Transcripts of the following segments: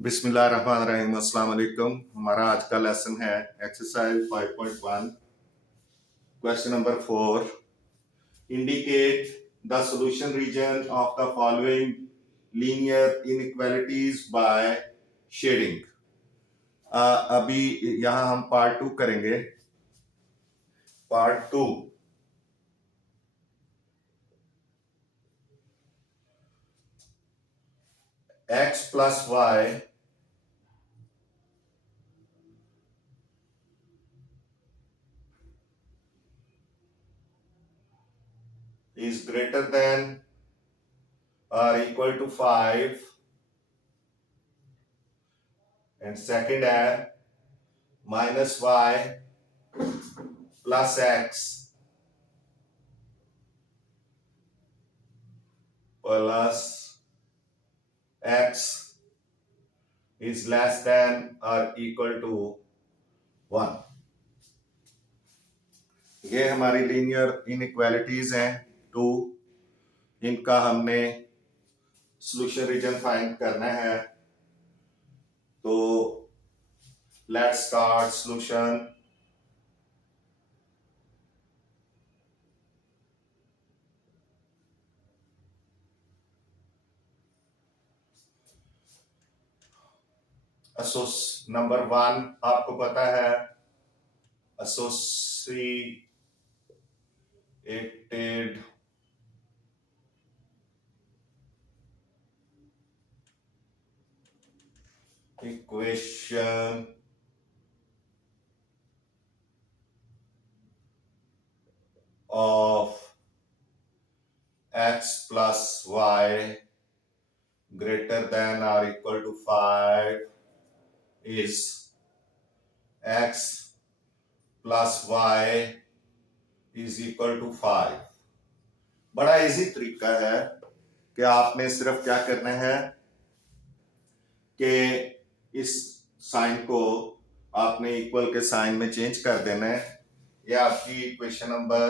बिस्मिल्लाहिर्रहमानिर्रहीम। अस्सलाम वालेकुम। हमारा आज का लेसन है exercise 5.1 question number 4। Indicate the solution region of the following linear inequalities by shading. अभी यहाँ हम पार्ट 2 करेंगे। Part 2, X plus Y is greater than or equal to 5, and second है minus y plus x plus x is less than or equal to 1। ये हमारी linear inequalities हैं 2। इनका हमने सॉल्यूशन रीजन फाइंड करना है। तो लेट्स स्टार्ट सॉल्यूशन। नंबर 1 आपको पता है associated equation of x plus y greater than or equal to 5 is x plus y is equal to 5। बड़ा इजी तरीका है कि आपने सिर्फ क्या करना है कि इस साइन को आपने इक्वल के साइन में चेंज कर देना है। ये आपकी इक्वेशन नंबर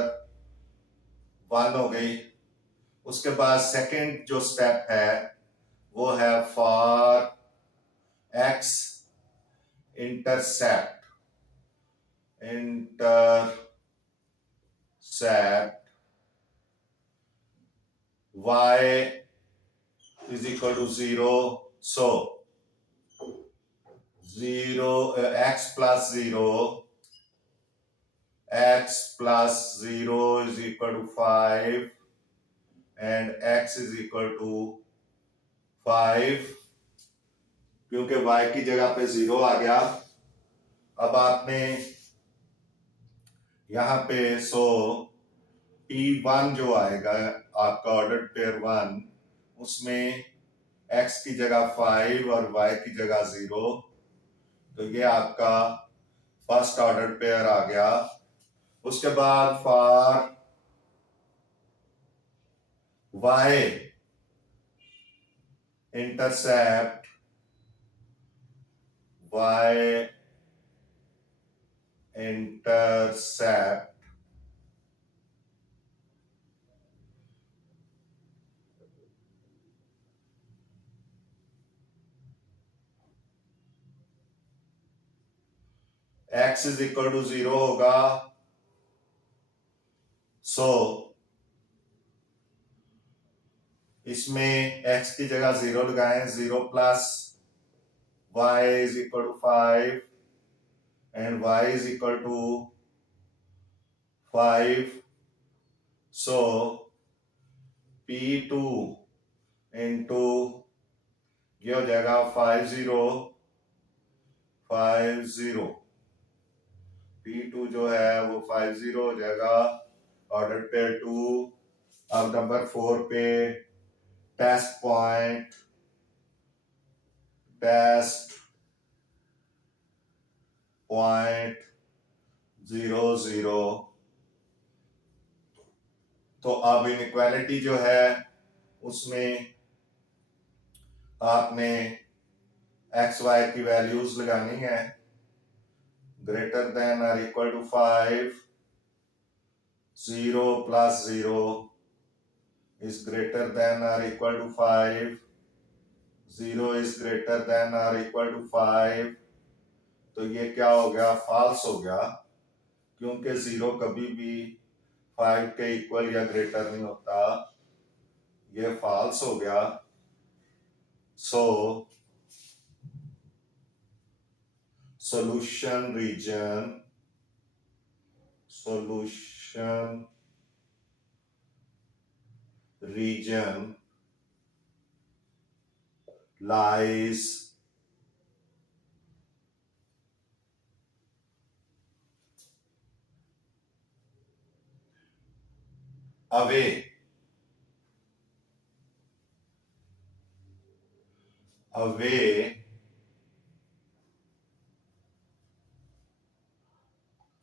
1 हो गई। उसके बाद सेकंड जो स्टेप है वो है for x intercept y is equal to 0, so 0 x plus 0 is equal to 5 and x is equal to 5। क्योंकि y की जगह पे 0 आ गया। अब आपने यहाँ पे P1 जो आएगा आपका ऑर्डर पेयर 1, उसमें x की जगह 5 और y की जगह 0, तो ये आपका फर्स्ट ऑर्डर पेयर आ गया। उसके बाद for y intercept x is equal to 0 होगा। सो इसमें x की जगह 0 लगाएं। 0 plus y is equal to 5 and y is equal to 5। So P2 into ये हो जाएगा 50 P2 जो है वो 50 हो जाएगा ऑर्डर पेयर 2। अब नंबर 4 पे टेस्ट पॉइंट 0 0। तो अब इनइक्वालिटी जो है उसमें आपने एक्स वाई की वैल्यूज लगानी है। ग्रेटर देन और इक्वल टू 5, 0 प्लस 0 is greater than or equal to 5, 0 is greater than और इक्वल टू 5, तो ये क्या हो गया, फॉल्स हो गया, क्योंकि 0 कभी भी 5 के इक्वल या ग्रेटर नहीं होता, ये फॉल्स हो गया। सो solution region lies away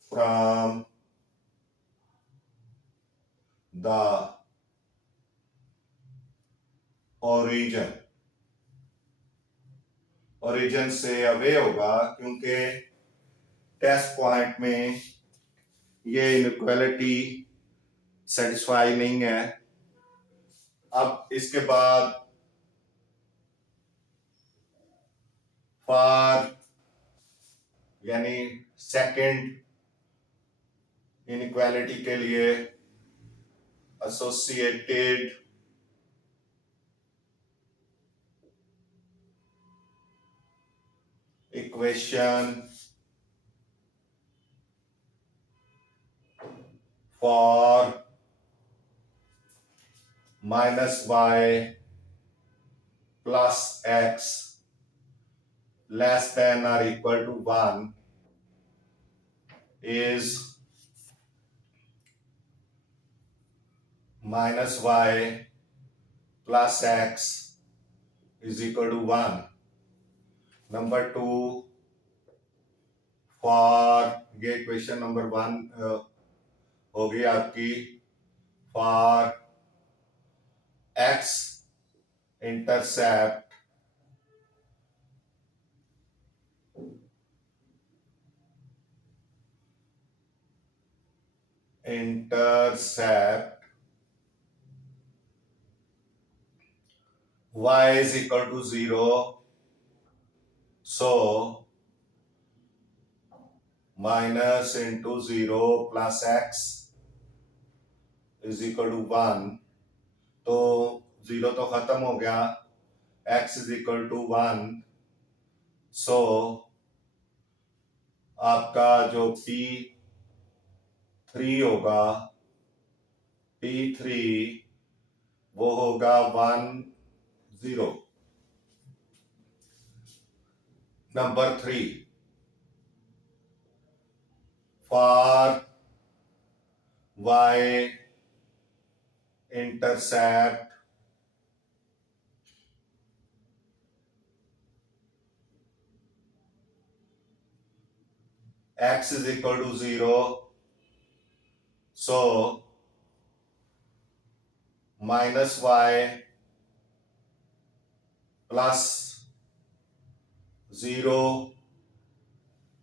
from the origin से अवे होगा, क्योंकि टेस्ट पॉइंट में ये इनइक्वालिटी सेटिस्फाई नहीं है। अब इसके बाद फॉर यानी सेकंड इनइक्वालिटी के लिए associated equation for -y plus x less than or equal to 1 is -y plus x is equal to 1. Number 2 for, ये इक्वेशन नंबर 1 होगी आपकी, for x intercept y is equal to 0, so minus into 0 plus x is equal to 1, तो 0 तो खत्म हो गया, x is equal to 1, so आपका जो P3 होगा, P3 वो होगा 1 0. Number 3 for y intercept x is equal to 0, so minus y plus 0,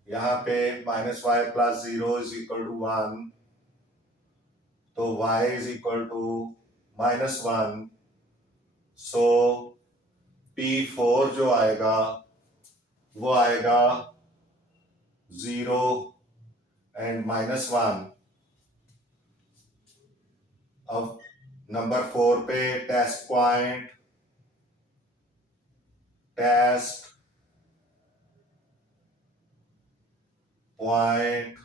यहाँ पे minus Y plus 0 is equal to 1, तो y is equal to -1, so P4 जो आएगा वो आएगा 0 एंड -1. अब नंबर 4 पे टेस्ट पॉइंट, टेस्ट पॉइंट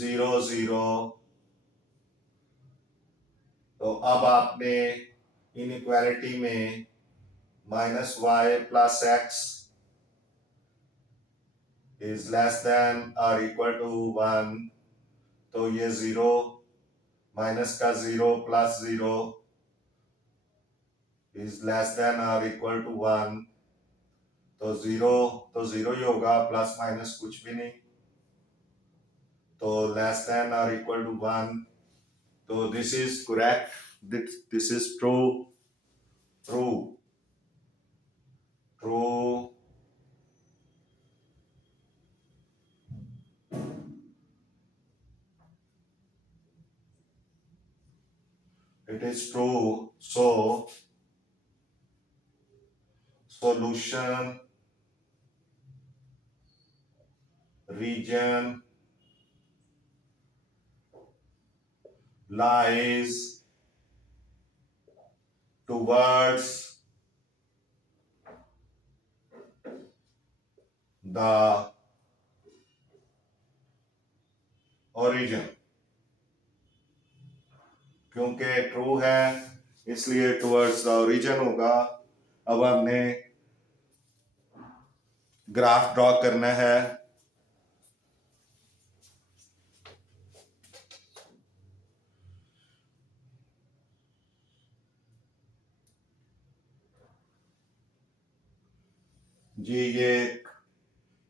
0 0, तो अब आपने इनइक्वालिटी में -y plus x is less than or equal to 1, तो ये 0 माइनस का 0 प्लस 0 is less than or equal to 1, तो 0 ही होगा, प्लस माइनस कुछ भी नहीं, तो लेस देन और इक्वल टू 1, तो this is correct, this is true, true, true, it is true. So solution region lies towards the origin। क्योंकि ट्रू है इसलिए टुवर्ड्स द ओरिजिन होगा। अब हमने ग्राफ ड्रॉ करना है। जी ये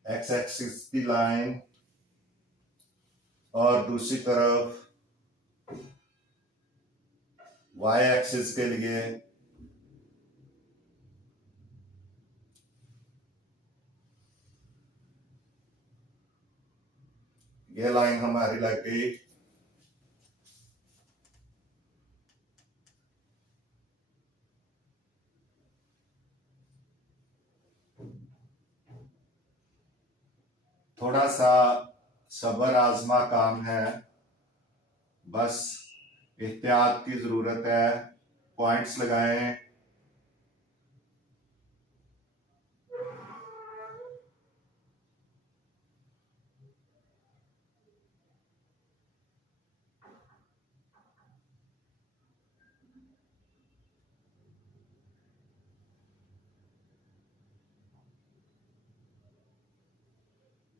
एक्स एक्सिस की लाइन और दूसरी तरफ वाई एक्सिस के लिए ये लाइन हमारी लग गई। थोड़ा सा सब्र आजमा काम है, बस एहतियात की जरूरत है। पॉइंट्स लगाएं।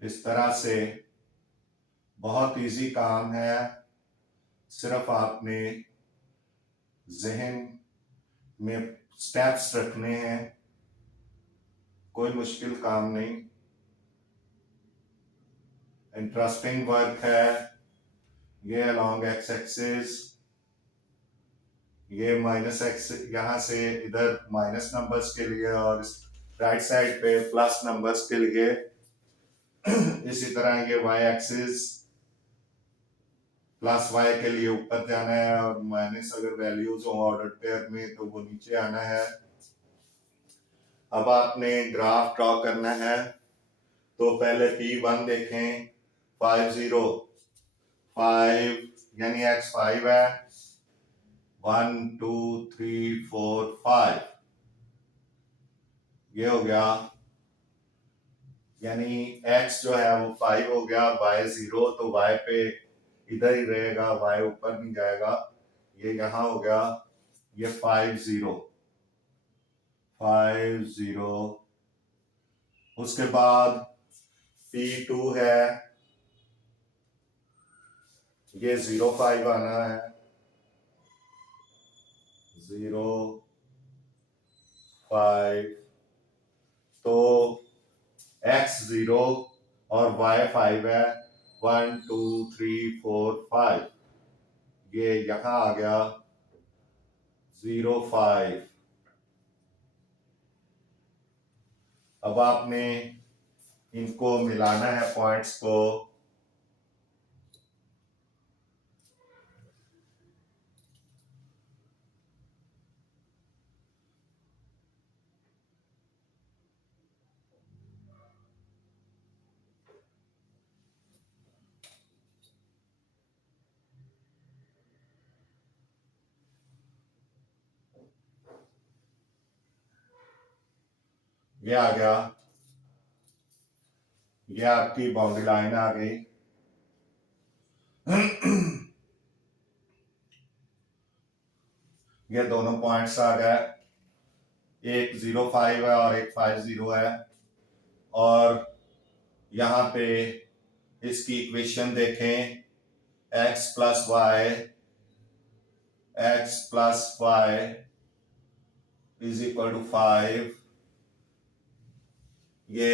इस तरह से बहुत इजी काम है, सिर्फ आपने जहन में स्टेप्स रखने हैं, कोई मुश्किल काम नहीं। इंटरेस्टिंग वर्क है ये। अलोंग एक्स एक्सिस ये माइनस एक्स, यहां से इधर माइनस नंबर्स के लिए और राइट साइड पे प्लस नंबर्स के लिए। इसी तरह ये वाई एक्सिस प्लस वाई के लिए ऊपर जाना है और माइनस अगर वैल्यूज हो ऑर्डर पेयर में तो वो नीचे आना है। अब आपने ग्राफ ड्रॉ करना है तो पहले P1 देखें। 5 0 5 यानी x 5 है। 1 2 3 4 5 ये हो गया, यानी x जो है वो 5 हो गया। y 0 तो y पे इधर ही रहेगा, y ऊपर नहीं जाएगा। ये यहां हो गया, ये 5 0 5 0। उसके बाद P2 है, ये 0 5 आना है। 0 5 तो x 0 और y 5 है। 1 2 3 4 5 ये यहां आ गया 0 5। अब आपने इनको मिलाना है पॉइंट्स को। ये आ गया, ये आपकी बाउंड्री लाइन आ गई। ये दोनों पॉइंट्स आ गए, एक 0 5 है और एक 5 0 है। और यहां पे इसकी इक्वेशन देखें, x plus Y is equal to 5। ये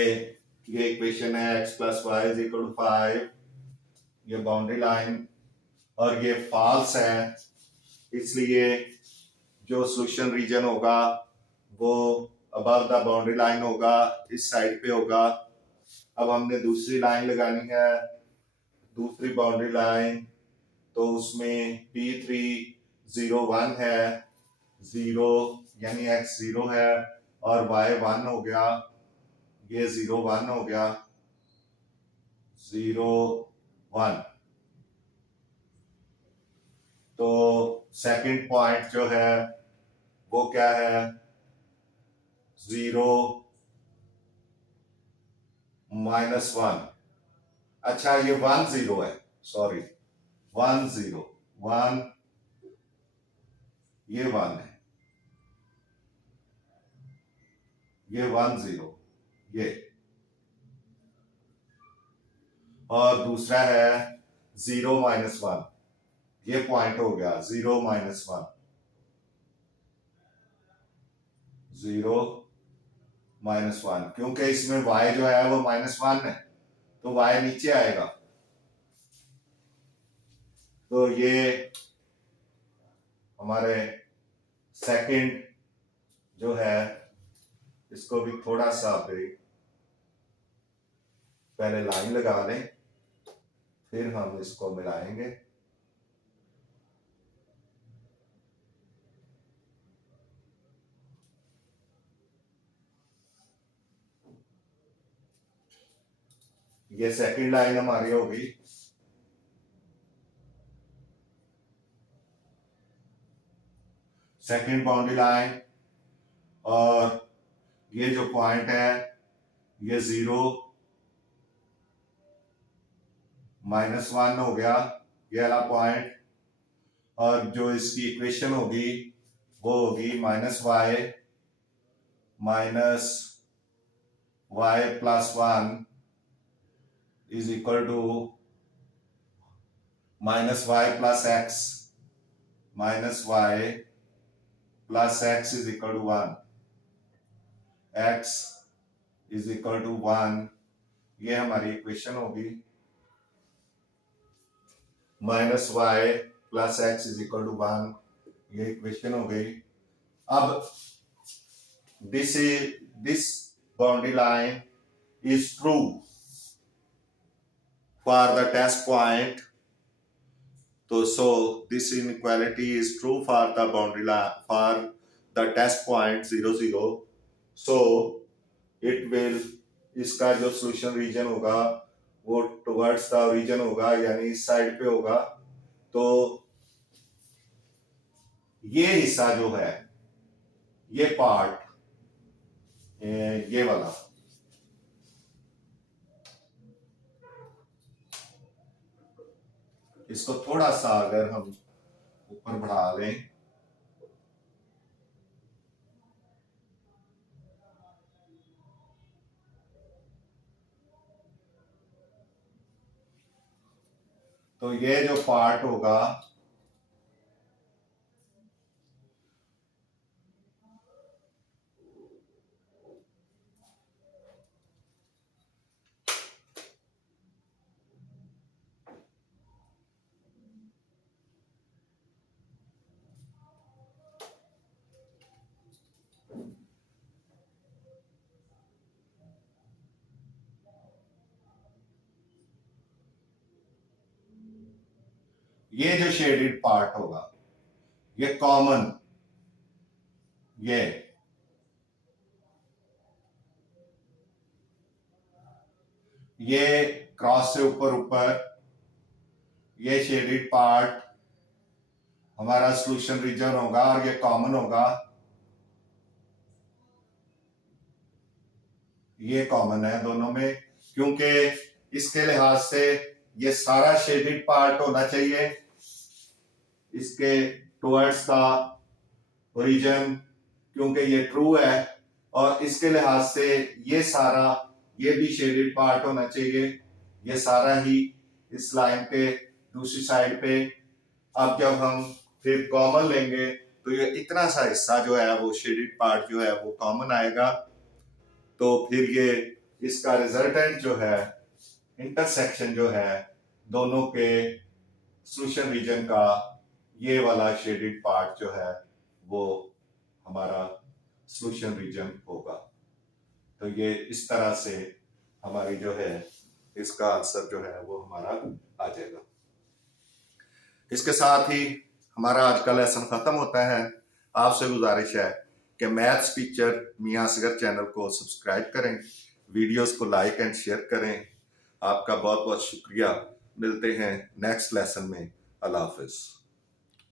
इक्वेशन है, x plus Y is equal to 5। ये बाउंड्री लाइन और ये फॉल्स है, इसलिए जो सोल्यूशन रीजन होगा वो अबव द बाउंड्री लाइन होगा, इस साइड पे होगा। अब हमने दूसरी लाइन लगानी है, दूसरी बाउंड्री लाइन, तो उसमें P3 0 1 है। 0 यानी x 0 है और y1 हो गया, ये 0 1 हो गया, 0 1। तो सेकंड पॉइंट जो है वो क्या है, 0 -1। अच्छा ये 1 0 है, सॉरी 1 0 1, ये 1 है, ये 1 0 ये, और दूसरा है 0 -1, ये पॉइंट हो गया 0 -1, 0 -1, क्योंकि इसमें y जो है वो -1 है तो y नीचे आएगा। तो ये हमारे सेकंड जो है, इसको भी थोड़ा सा पहले लाइन लगा लें, फिर हम इसको मिलाएंगे। ये सेकंड लाइन हमारी होगी, सेकंड बाउंड्री लाइन, और ये जो पॉइंट है ये 0 -1 हो गया, ये वाला पॉइंट, और जो इसकी इक्वेशन होगी वो होगी -y +1 is equal to -y + x -y + x is equal to 1, x is equal to 1, ये हमारी इक्वेशन होगी। -y + x is equal to 1, ये इक्वेशन हो गई। अब this boundary line is true for the test point. So this inequality is true for the boundary line for the test point 0 0. So it will, इसका जो solution region होगा वो towards the origin होगा, यानी इस साइड पे होगा। तो ये हिस्सा जो है, ये पार्ट, ये वाला, इसको थोड़ा सा अगर हम ऊपर बढ़ा लें, तो ये जो पार्ट होगा ये जो शेडेड पार्ट होगा ये कॉमन, ये क्रॉस से ऊपर ऊपर, ये शेडेड पार्ट हमारा सॉल्यूशन रीजन होगा और ये कॉमन होगा, ये कॉमन है दोनों में, क्योंकि इसके लिहाज से ये सारा शेडेड पार्ट होना चाहिए इसके टुवर्ड्स का ओरिजिन, क्योंकि ये ट्रू है, और इसके लिहाज से ये सारा, ये भी शेडेड पार्ट होना चाहिए, ये सारा ही इस लाइन पे दूसरी साइड पे। अब जब हम फिर कॉमन लेंगे तो ये इतना सा हिस्सा जो है वो शेडेड पार्ट जो है वो कॉमन आएगा। तो फिर ये इसका रिजल्टेंट जो है, इंटरसेक्शन जो है दोनों के सॉल्यूशन रीजन का, ये वाला शेडेड पार्ट जो है वो हमारा सॉल्यूशन रीजन होगा। तो ये इस तरह से हमारी जो है इसका आंसर जो है वो हमारा आ जाएगा। इसके साथ ही हमारा आज का लेसन खत्म होता है। आपसे गुजारिश है कि मैथ्स टीचर मियां असगर चैनल को सब्सक्राइब करें, वीडियोस को लाइक एंड शेयर करें। आपका बहुत बहुत शुक्रिया। मिलते हैं नेक्स्ट लेसन में। अल्लाह हाफिज।